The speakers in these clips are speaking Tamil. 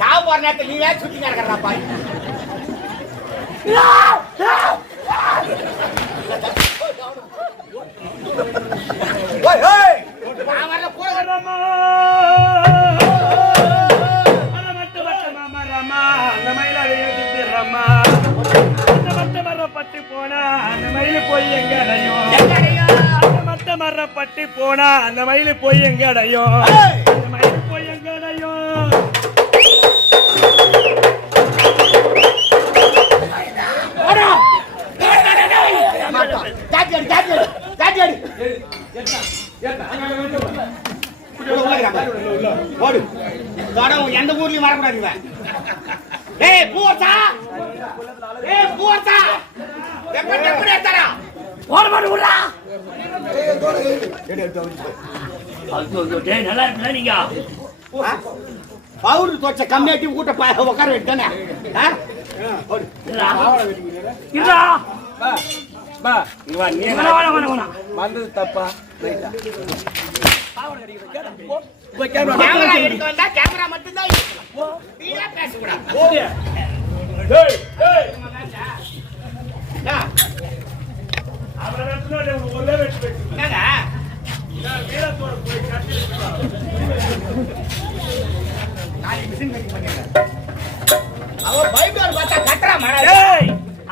சாவு போற நேரத்துல நீ வேற சுத்தி நடக்கிறா பாய். நான் வரல கூட ரமா அந்த மயிலாடி ரமா மத்த மரப்பட்டு போனா அந்த மயிலு போய் எங்க அடையும்? அந்த மத்த மரப்பட்டு போனா அந்த மயிலு போய் எங்க அடையும்? அந்த மயிலு போய் எங்க அடையும்? எந்த ஊர்லயும் வரக்கூடாது. ஏய் பூவர்த்தா, ஏய் பூவர்த்தா, எப்படி எடுத்தாரா? ஓட மாட்டு விடுறா. நல்லா இருக்குல்ல நீங்க? பவுடர் தோச்ச கம்மியாட்டி கூட்ட உட்கார வைத்தானே. வந்தது தப்பா? கேமரா மட்டும்தான் பேசக்கூடாது.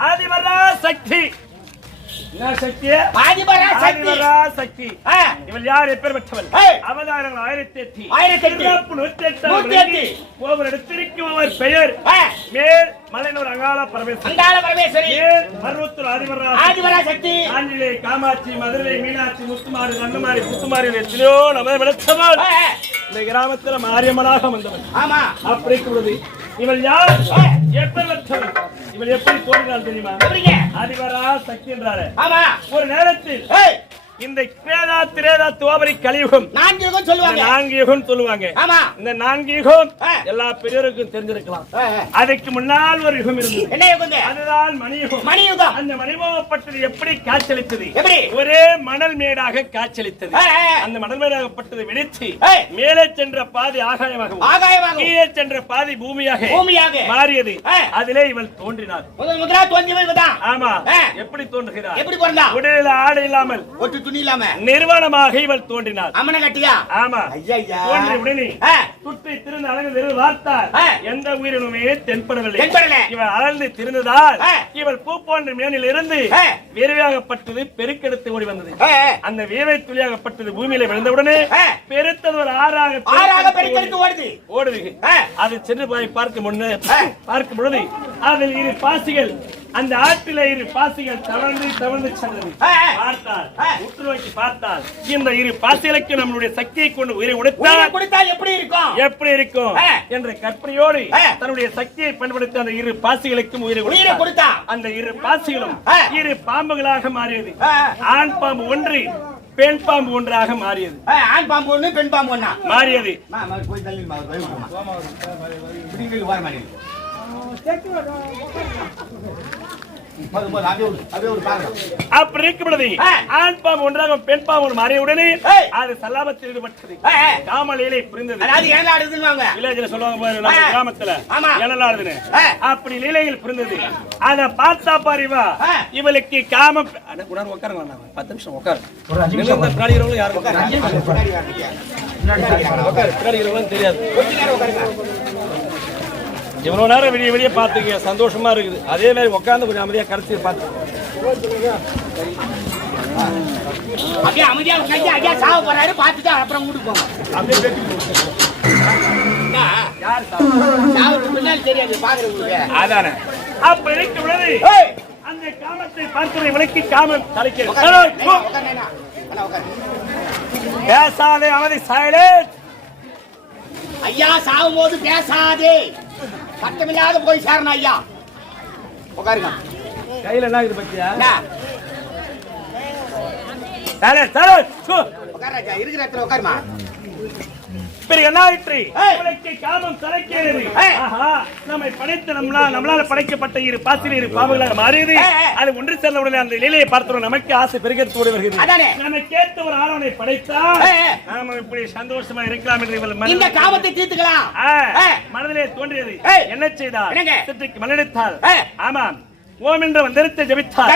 ஆதிபரா சக்தி இவள் யார்? எப்பேர் பெற்றவள்? அவதாரங்கள் 1008 பெயர் மேல் மலையனூர் அங்காள பரமேஸ்வரி, மருவத்தூர் ஆதிபரா சக்தி, ஆஞ்சிலே காமாட்சி, மதுரை மீனாட்சி, முத்துமாரி, நன்னமாரி, புத்துமாரி எத்தனையோ நம்ம விளச்சவள். இந்த கிராமத்தில் மாரியம்மனாக வந்தவள். அப்படி கூடாது. இவள் யார்? எப்பேர் பெற்றவள்? இவள் எப்படி தோன்றினாள் தெரியுமா? ஆதிபரா சக்தி என்றாரு. ஒரு நேரத்தில் இந்த கிரேதா திரேதா துவாபரி கலியுகம் 4 யுகம் சொல்லுவாங்க. 4 யுகம் சொல்லுவாங்க. இந்த 4 யுகம் எல்லா பெரியவருக்கும் தெரிஞ்சிருக்கலாம். அதுக்கு முன்னால் ஒரு யுகம் இருந்தது. என்ன யுகம்? அதுதான் மணியுகம். மணியுகம். அந்த மணியுகப்பட்டது எப்படி காட்சியளித்தது? ஒரே மணல் மேடாக காட்சியளித்தது. அந்த மணல் மேடாகப்பட்டது வெடிச்சு மேலே சென்ற பாதி ஆகாயமாக, கீழே சென்ற பாதி பூமியாக மாறியது. அதிலே இவள் தோன்றினாள். முதலா தோன்றியவள் இவதான். ஆமா. எப்படி தோன்றுகிறாள்? எப்படி பிறந்தா? உடலில் ஆடை இல்லாமல் நிர்வாணமாக இவள் தோன்றினாள். அம்மன கட்டியா? ஆமா. தோன்றி உடனே சுற்றி திருந்து அழகு பார்த்தாள். எந்த உயிரினுமே தென்படவில்லை. இவள் அழந்து திருந்ததால் இவள் பூ போன்ற மேனில் இருந்து விரைவாகப்பட்டது பெருக்கெடுத்து ஓடி வந்தது. அந்த வேவை துளியாகப்பட்டது பூமியில விழுந்தவுடனே பெருத்தது ஒரு ஆறாக பெருக்கெடுத்து ஓடுது. அது சென்று போய் பார்க்கும் பொழுது அதில் 2 பாசிகள், அந்த ஆற்றில 2 பாசிகள் தவழ்ந்து சென்றது. உற்று நோக்கி பார்த்தால் இந்த 2 பாசிகளுக்கு நம்மளுடைய சக்தியை கொண்டு உயிரை கொடுத்தால் எப்படி இருக்கும் என்ற கற்பனையோடு தன்னுடைய சக்தியை பயன்படுத்தி அந்த 2 பாசிகளுக்கும் உயிரை கொடுத்தார். அந்த 2 பாசிகளும் 2 பாம்புகளாக மாறியது. ஆண் பாம்பு ஒன்று, பெண் பாம்பு ஒன்றாக மாறியது. ஆண் பாம்பு ஒன்று, பெண் பாம்பு ஒன்றா மாறியது. அப்படி இருக்கிறது. ஆண் பாம்பு ஒன்றாக பெண் பாம்பு மாறியவுடனே அது சல்லாபத்தில் ஈடுபட்டது. காமலீலை புரிந்தது. வில்லேஜ்ல சொல்லுவாங்க கிராமத்துல எழலாடுதுன்னு. அப்படி லீலைகள் புரிந்தது. அத பார்த்தா பாரிவா இவளுக்கு காமம். உட்காருங்க 10 நிமிஷம் உட்காரு. யாரும் தெரியாது. இவ்வளவு நேரம் வெளியே பார்த்துக்க சந்தோஷமா இருக்குது. அதே மாதிரி உட்காந்து கொஞ்சம் அமைதியா கடைசி பார்த்து அதானே. அப்ப இருக்கிறது அந்த காமத்தை பார்க்கிற இவளுக்கு காமம் தலைக்கிறது. பேசாதே அவனை சைலண்ட். ஐயா சாகும் போது பேசாதே, சத்தமில்லாத போய் சேரணும். ஐயா உட்காருங்க. கையில என்ன இருக்குது பத்தியா? உட்காராஜா, இருக்கிற இடத்துல உட்காருமா. பிறகு என்ன ஆயிற்று? இவளுக்கு காமம் தலைக்கிறது. ஆஹா, நம்மை படைத்த நம்மளால படைக்கப்பட்ட இரு பாசில் இரு பாவங்களாக மாறியது. அது ஒன்று சேர்ந்த உடனே அந்த லீலையை பார்த்தோம், நமக்கு ஆசை பெருகத்தோடு வருகிறது. நம்ம கேட்ட ஒரு ஆளவனை படைத்தால் நாம இப்படி சந்தோஷமா இருக்கலாம் என்று இவள் இந்த காமத்தை தீர்த்துக்கலாம் மனதிலே தோன்றியது. என்ன செய்தார்? சிற்றிக்கு மன்னடித்தாள். ஆமாம், ஓம் என்ற மந்திரத்தை ஜபித்தார்.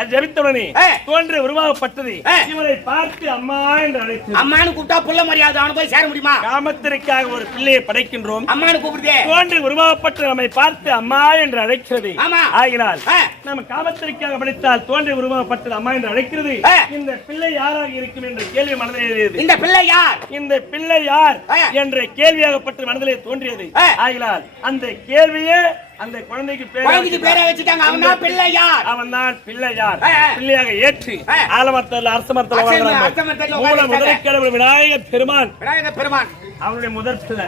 அது ஜபித்தவுடனே தோன்றி உருவாகப்பட்டது. இவரை பார்த்து அம்மா என்று அழைத்து, அம்மானு கூப்பிட்டா புள்ள மரியாதை அவனு போய் சேர முடியுமா? காமத்திற்காக ஒரு பிள்ளையை படைக்கின்றோம், அம்மானு கூப்பிடுதே. தோன்றி உருவாகப்பட்டு நம்மை பார்த்து அம்மா என்று அழைக்கிறது. ஆகினால் நம்ம காமத்திற்காக படைத்தால் தோன்றி உருவாகப்பட்டது அம்மா என்று அழைக்கிறது. இந்த பிள்ளை யாராக இருக்கும் என்ற கேள்வி மனதிலே எழுதியது. இந்த பிள்ளை யார்? இந்த பிள்ளை யார் என்ற கேள்வியாகப்பட்டு மனதிலே தோன்றியது. ஆகினால் அந்த கேள்வியே அந்த குழந்தைக்கு பேரை வச்சுட்டாங்க. அவன் தான் பிள்ளையார். அவன் தான் பிள்ளையார். பிள்ளையாக ஏற்று ஆலமரத்தில் அரச மரத்தில் மூல முதல் கடவுள் விநாயகர் பெருமான். அவனுடைய முதற் பிள்ளை.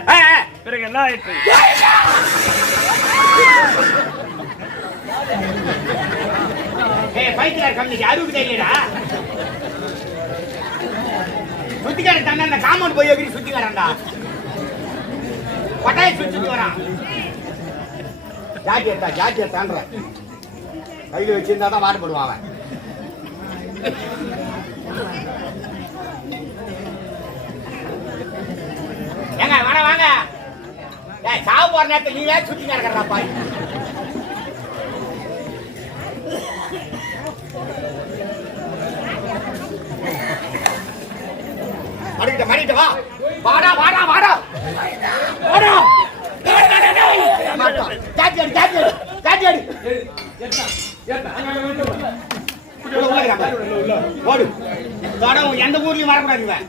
பிறகு என்ன ஆயிற்று? சுத்திக்கார தானே அந்த காம்பவுண்ட் போய் எப்படி சுத்திக்காரன்டா பட்டாய சுத்தி வரான். ஜாட்டியா தாண்ட கையில வச்சிருந்தா தான் வாடுபடுவான். ஏங்க வாங்க வாங்க, சாவு போற நேரத்தில் நீ ஏன் சுத்தி நடக்கிறா பாய்? மடிக்கிட்ட வா, வாடா வாடா வாடா வாடா. எந்த ஊர்லயும் வரக்கூடாது.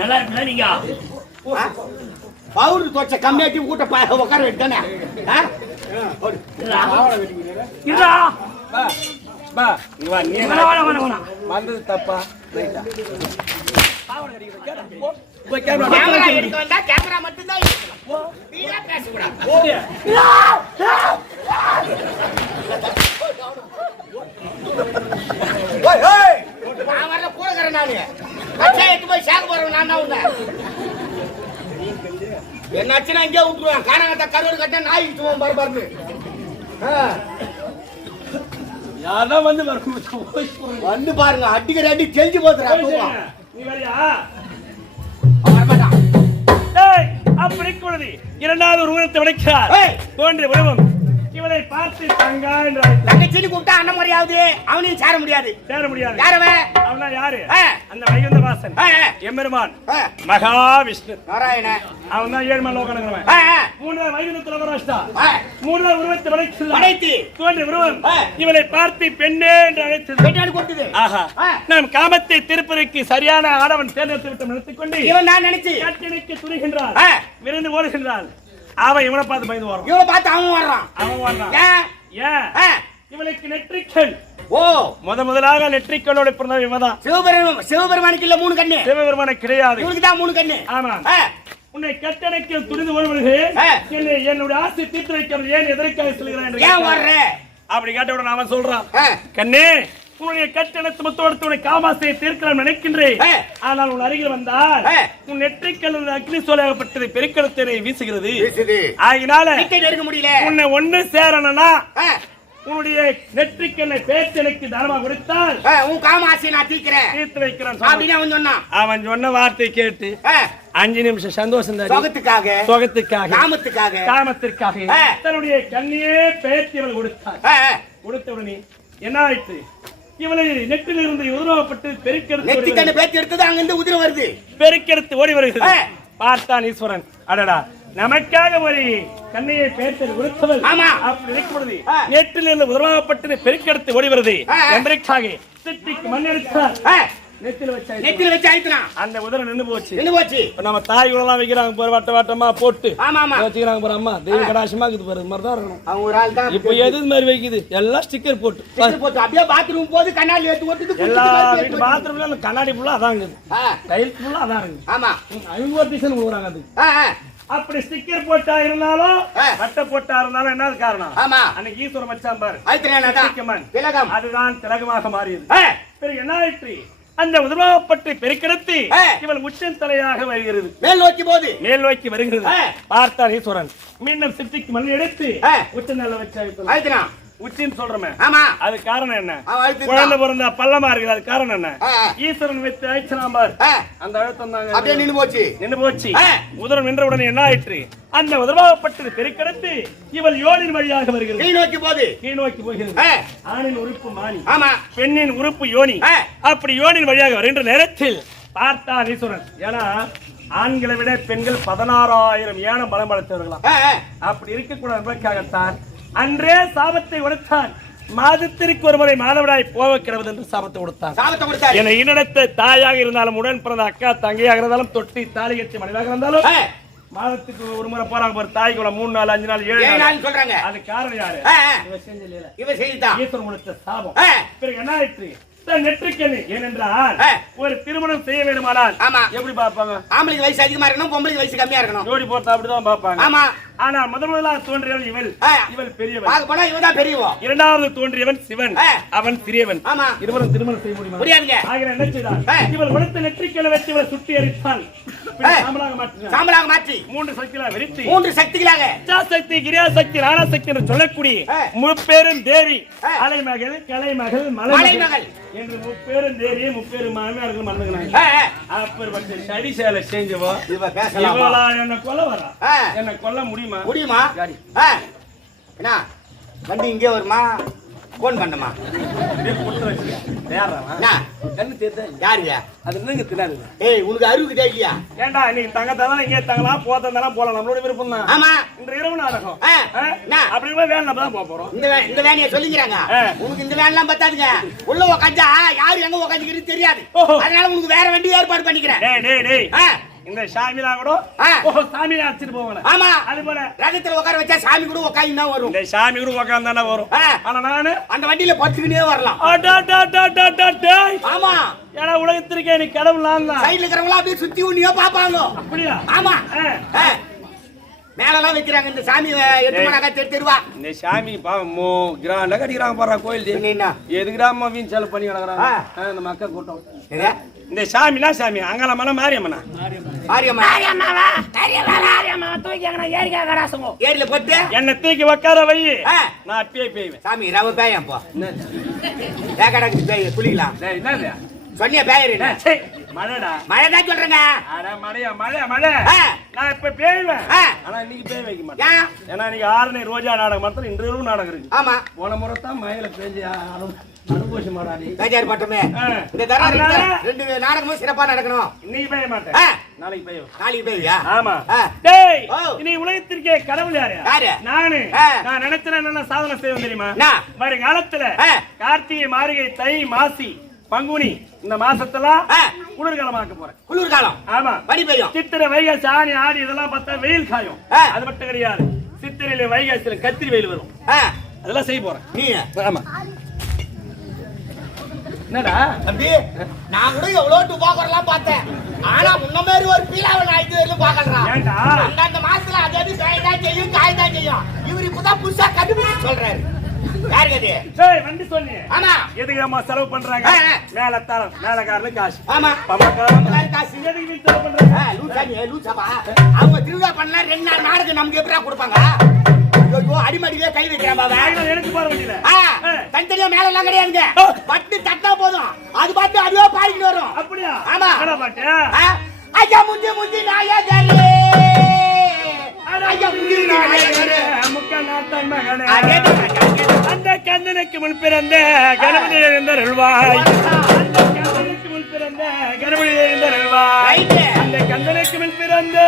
நல்லா இருக்குல்ல நீங்க? பவுரு தோச்ச கம்மியாட்டி கூட்ட உட்கார வைத்தானே. வந்தது தப்பா? கேமரா மட்டும்தான் பேசக்கூடாது. நான் வரல கூடக்கிறேன். நானு கட்சாயத்து போய் சேக போறேன். நான் தான் உன்ன என்னாச்சுன்னா இங்கே விட்டுருவேன். காணாங்கத்த கருவறு கட்ட நாய் சும்மா பாருன்னு யாரும் வந்து பாருங்க. அடிக்கிற அடி தெரிஞ்சு போதுறான். அப்படி கூடாது. இரண்டாவது ஒரு உருவத்தை விடைக்கிறார். தோன்றிய உருவம் இவனை பார்த்து தங்கா என்று தங்கச்சின்னு கூப்பிட்டா அண்ணன் மாதிரியாவது அவனையும் சேர முடியாது. அவனா யாரு? அந்த வைகுந்த வாசன் எம்பெருமான் மகாவிஷ்ணு நாராயண. அவன் தான் ஏழுமலை லோகனவன். மூன்றாவது வைகுந்தத்துல வரஷ்டா. மூன்றாவது உருவத்தை விடைத்து தோன்றிய உருவம் இவனை பார்த்து பெண்ணே என்று அழைத்தது. ஆஹா, நாம் காமத்தை திருப்பதற்கு சரியான ஆடவன் தேர்ந்தெடுத்து விட்டு நிறுத்திக் கொண்டு இவன் நான் நினைச்சு கட்டிணைக்கு துணிகின்றான், விரைந்து ஓடுகின்றான். அவன் இவனை பார்த்து பயந்து வரான். இவனை பார்த்து அவன் வர்றான். ஏன் இவனுக்கு நெற்றிக்கண். ஓ, முதலாக நெற்றிக்கண்ணோட பிறந்தவன் இவன்தான். சிவபெருமானுக்கு இல்ல 3 கண்ணு. சிவபெருமானுக்கு கிடையாது. இவனுக்கு தான் 3 கண்ணு. ஆமா. உன்னை கட்டணைக்கு துணிந்து ஓடுவீர்கள். என்னுடைய ஆசை தீர்த்து வைக்கிறது ஏன் எதற்காக சொல்கிறான் என்று ஏன் வர்ற அப்படி கேட்ட உடனே அவன் சொல்றான், கண்ணே உன்னுடைய கட்டணத்து மொத்தோடு உன்னை காமாசையை தீர்க்கலாம் நினைக்கின்றேன். ஆனால் உன் அருகில் வந்தால் உன் நெற்றிக்கல் அக்னி சோலையாகப்பட்டது பெருக்கலத்தினை வீசுகிறது. ஆகினால எடுக்க முடியல. உன்னை ஒண்ணு சேரணும்னா உன்னுடைய நெற்றிக்கல்லை பேச்சு எனக்கு தானமா கொடுத்தால் உன் காமாசையை நான் தீர்த்து வைக்கிறேன் அப்படின்னு அவன் சொன்னான். அவன் சொன்ன வார்த்தை கேட்டு 5 நிமிஷம் சந்தோஷம் தான். சுகத்துக்காக காமத்திற்காக தன்னுடைய கண்ணியே பேச்சு அவள் கொடுத்தார். கொடுத்த உடனே என்ன ஆயிற்று? இவளை நெற்றில் இருந்து உருவப்பட்டு பெருக்கெடுத்து பேச்சு எடுத்தது அங்கிருந்து உதிர வருது. பெருக்கெடுத்து ஓடி வருகிறது. பார்த்தான் ஈஸ்வரன், அடடா நமக்காக ஒரு கண்ணையை பேச்சு கொடுத்தவள் அப்படி நினைக்கப்படுது. நெற்றில் இருந்து உருவப்பட்டு பெருக்கெடுத்து ஓடி வருது என்பதற்காக சிட்டிக்கு மண் எடுத்தார். நெத்தில வச்சு ஆயிக்கலாம். அந்த உதரம் நின்னு போச்சு. இப்ப நம்ம தாய்களெல்லாம் வைக்கிறாங்க பாரு, வட்ட வட்டமா போட்டு ஆமா வச்சுக்கிறாங்க பாரு. அம்மா தெய்வ கடாட்சமா இருக்குது பாரு, மாதிரி தான் இருக்கணும். அவங்க ஒரு ஆள் தான். இப்போ எது மாதிரி வைக்குது? எல்லாம் ஸ்டிக்கர் போட்டு அப்படியே பாத்ரூம் போது கண்ணாடி எடுத்து ஓட்டுது. எல்லா வீட்டு பாத்ரூம்ல அந்த கண்ணாடி ஃபுல்லா அதான் இருக்குது, டைல்ஸ் ஃபுல்லா அதான் இருக்குது. ஆமா, அவங்க ஒரு டிசைன் போடுறாங்க. அது அப்படி ஸ்டிக்கர் போட்டா இருந்தாலும் வட்ட போட்டா இருந்தாலும் என்ன காரணம்? ஆமா, அன்னைக்கு ஈஸ்வரன் வச்சான் பாரு, அதுதான் திலகமாக மாறியது. பிறகு என்ன ஆயிற்று? அந்த உதவாப்பட்டு பெருக்கெடுத்து இவள் உச்சன் தலையாக வருகிறது, மேல் நோக்கி வருகிறது. பார்த்தார் ஈஸ்வரன் மீண்டும் சித்திக்கு மண் எடுத்து உச்ச நல்ல வச்சு உச்சின்னு சொல்றமே, அது காரணம் என்ன? குழந்தை பிறந்த பள்ளமா இருக்குது, அது காரணம் என்ன? ஈஸ்வரன் வைத்து அழைச்சலாம் பார், அந்த அழுத்தம் தாங்க அப்படியே நின்னு போச்சு. உதரம் நின்ற உடனே என்ன ஆயிற்று? அந்த உதவாகப்பட்டது பெருக்கெடுத்து இவள் யோனின் வழியாக வருகிறது, கீழ் நோக்கி போகிறது. ஆணின் உறுப்பு மானி, பெண்ணின் உறுப்பு யோனி. அப்படி யோனின் வழியாக வருகின்ற நேரத்தில் பார்த்தான் ஈஸ்வரன். ஏன்னா ஆண்களை விட பெண்கள் 16,000 ஏனம் பலம் படைத்தவர்களாம். அப்படி இருக்கக்கூடாது என்பதற்காகத்தான் அன்றே சாபத்தை உடைத்தான். மாதத்திற்கு ஒரு முறை மாதவிடாய் போக கிடவது என்று சாபத்தை கொடுத்தான். என்னை ஈனெடுத்த தாயாக இருந்தாலும், உடன் பிறந்த அக்கா தங்கையாக இருந்தாலும், தொட்டி தாலி கட்டி மனைவியாக இருந்தாலும் மாதத்துக்கு ஒரு முறை போறாங்க பாரு. தாய் கூட 3 நாள் 5 நாள் 7 நாள் சொல்றாங்க. அது காரணம் யாரு? இவ செய்தான். ஈஸ்வரன் கொடுத்த சாபம். பிறகு என்ன ஆயிற்று? நெற்றிக்கணி. ஏனென்றால் ஒரு திருமணம் செய்ய வேண்டுமானால் எப்படி பார்ப்பாங்க? ஆம்பளைக்கு வயசு அதிகமா இருக்கணும், பொம்பளைக்கு வயசு கம்மியா இருக்கணும். ஜோடி போட்டா அப்படிதான் பார்ப்பாங்க. ஆமா. ஆனா முதலாக தோன்றியவன் இவள் பெரியவன். இரண்டாவது தோன்றியவன் சிவன், அவன் சிறியவன். இருவரும் திருமணம் செய்ய முடியுமா? என்ன செய்தார்? இவள் கொடுத்த நெற்றிக்கணை வச்சு இவளை சுட்டி அரித்தால் சாம்பலாக மாற்றி 3 சக்திகளாக சக்தி, கிரியா சக்தி, ராணா சக்தி என்று சொல்லக்கூடிய முப்பெரும் தேவி, அலைமகள், கலைமகள், மலைமகள் என்று முப்பெரும் தேவியை 30 மாமியார்கள் மறந்துக்கிறாங்க. அப்ப சரி சேலை செஞ்சவோ இவளா என்ன கொல்ல வரா? என்ன கொல்ல முடியுமா? என்ன வண்டி இங்கே வருமா? போன் பண்ணமா? உனக்கு அறிவுக்கு தெரியலையா? ஏண்டா நீங்க தங்கத்தான் இங்கே தங்கலாம், போத்தலாம், போலாம், நம்மளோட விருப்பம் தான். ஆமா, இன்று இரவு நாடகம். அப்படி வேன் தான் போறோம். இந்த வேலையை சொல்லிக்கிறாங்க. உனக்கு இந்த வேன்லாம் பத்தாதுங்க. உள்ள உக்காந்தா யாரு எங்க உக்காந்துக்கிறது தெரியாது. அதனால உனக்கு வேற வண்டி ஏற்பாடு பண்ணிக்கிறேன். இந்த சாமிலா கூட சாமி அழைச்சிட்டு போவாங்க. ஆமா, அது போல ரகத்துல உட்கார வச்சா சாமி கூட உட்காந்து தான் வரும். இந்த சாமி கூட உட்காந்து தானே வரும். ஆனா நானு அந்த வண்டியில படுத்துக்கிட்டே வரலாம். ஆமா, ஏன்னா உலகத்திற்கே நீ கடவுள் நான் தான். சைடுல இருக்கிறவங்களா அப்படியே சுத்தி உன்னியோ பாப்பாங்க. அப்படியா? ஆமா. மேலெல்லாம் வைக்கிறாங்க இந்த சாமி. 8 மணி நேரம் தெருவா இந்த சாமி கிராண்டா கட்டிக்கிறாங்க பாரு கோயில். எது கிராம வீண் செலவு பண்ணி கிடக்குறாங்க இந்த மக்கள் கூட்டம். இந்த சாமினா சாமி அங்கலமான மாரியம்மனா? ஏரியில போட்டு என்ன தூக்கி உக்கார வை, நான் அப்பயே பேய்வேன். சாமி ரவ பேயன் போ குளிக்கலாம். சொன்னிய பேயரு மழைடா, மழைதான் சொல்றேங்க. மழை நான் இப்ப பேய்வேன். ஆனா இன்னைக்கு பேய் வைக்க மாட்டேன். ஏன்னா இன்னைக்கு 6 ரோஜா நாடகம் மாத்திரம் இன்று நாடகம் இருக்கு. ஆமா, போன முறை தான் மழையில பேஞ்சு அனுபவிச்சு மாட்டாடி பேஜாரு பட்டமே. இந்த தடவை 2 நாடகமும் சிறப்பா நடக்கணும். இன்னைக்கு பேய மாட்டேன், நாளைக்கு பேய்யா? ஆமா. டேய், நீ உலகத்திற்கே கடவுள் யாரு? நானு. நான் நினைச்சேன் என்ன சாதனை செய்வேன் தெரியுமா? வருங்காலத்துல கார்த்திகை, மார்கழி, தை, மாசி, பங்குனி இந்த மாசத்துல குளிர்காலமாக்க போறேன். குளிர்காலம்? ஆமா, பனி பெய்யும். சித்திரை, வைகாசி, ஆனி, ஆடி இதெல்லாம் பார்த்தா வெயில் காயும். அது மட்டும் கிடையாது, சித்திரையில வைகாசியில கத்திரி வெயில் வரும். அதெல்லாம் செய்ய போறேன். நீ? ஆமா. என்னடா தம்பி, நான் கூட எவ்வளவு பாக்கறலாம் பார்த்தேன். ஆனா முன்ன மாதிரி ஒரு பீலாவ நான் இது எல்லாம் பாக்கறேன். ஏண்டா அந்த மாசத்துல அது காய்தான் செய்யும், காய்தான் செய்யும். இவரு இப்பதான் புதுசா கண்டுபிடிச்சு சொல்றாரு. யாருங்க? சரி வண்டி சொன்னீங்க. ஆமா, எதுக்கு அம்மா செலவு பண்றாங்க? மேல தரம், மேலக்காரல காசு. ஆமா, பம்பக்காரல காசு. எதுக்கு நீ செலவு பண்றாங்க? லூசாப்பா அவங்க திருவிழா பண்ணா 2 நாள் நாடகம் நமக்கு எப்படா கொடுப்பாங்க? ஐயோ, அடிமடியிலே கை வைக்கிறான் பாபா. எனக்கு போற வண்டியில தனித்தனியா மேல எல்லாம் கிடையாதுங்க. பட்டு தட்டா போதும், அது பாட்டு அதுவே பாடிட்டு வரும். அப்படியா? ஆமா. என்ன பாட்டு? ஐயா முந்தி முந்தி நாயகரே, ஐயா முந்தி நாயகரே, முக்க நாட்டன் மகனே, அந்த கந்தனுக்கு முன் பிறந்த கணபதி எழுந்தருள்வாய், அந்த கந்தனுக்கு முன் பிறந்த கணபதி எழுந்தருள்வாய், அந்த கந்தனுக்கு முன் பிறந்த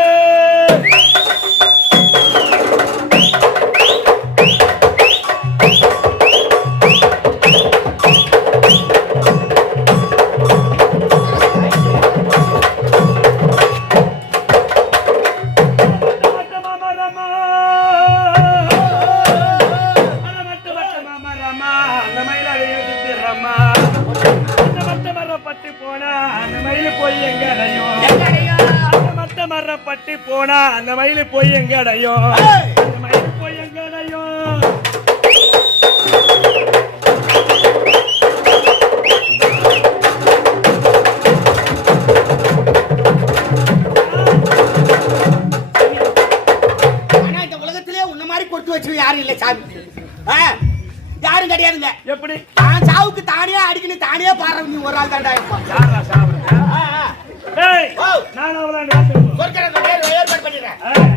அவசரப்பட்டு போனா அந்த மயிலு போய் எங்க அடையும்? ஏய். அந்த மயிலு போய் எங்க அடையும்? ஆனா இந்த உலகத்திலே உன்ன மாதிரி கொடுத்து வச்சு யாரும் இல்ல சாமி. யாரும் கிடையாதுங்க. எப்படி? நான் சாவுக்கு தானே அடிக்கணும் தானே பாடுற நீ ஒரு ஆள் தான்டா. யாரா